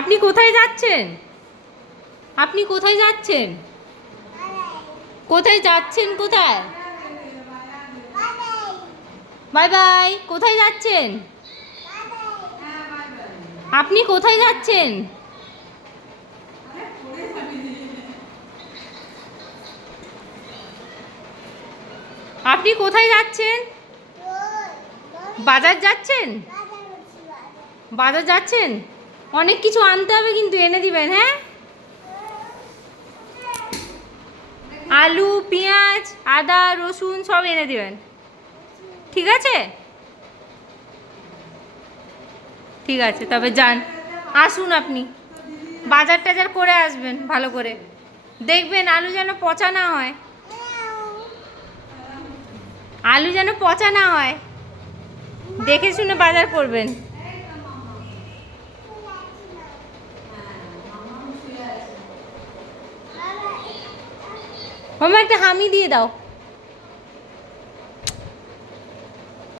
আপনি কোথায় যাচ্ছেন? আপনি কোথায় যাচ্ছেন? কোথায় যাচ্ছেন? কোথায়? Bye bye. কোথায় যাচ্ছেন? আপনি কোথায় যাচ্ছেন? আপনি কোথায় যাচ্ছেন? বাজার যাচ্ছেন? বাজার যাচ্ছেন? অনেক কিছু আনতে হবে কিন্তু, এনে দিবেন। হ্যাঁ, আলু, পেঁয়াজ, আদা, রসুন সব এনে দিবেন। ঠিক আছে? ঠিক আছে, তবে যান, আসুন আপনি। বাজার টাজার করে আসবেন ভালো করে। দেখবেন আলু যেন পচা না হয়। আলু যেন পচা না হয়, দেখে শুনে বাজার করবেন। মামা একটা হামি দিয়ে দাও।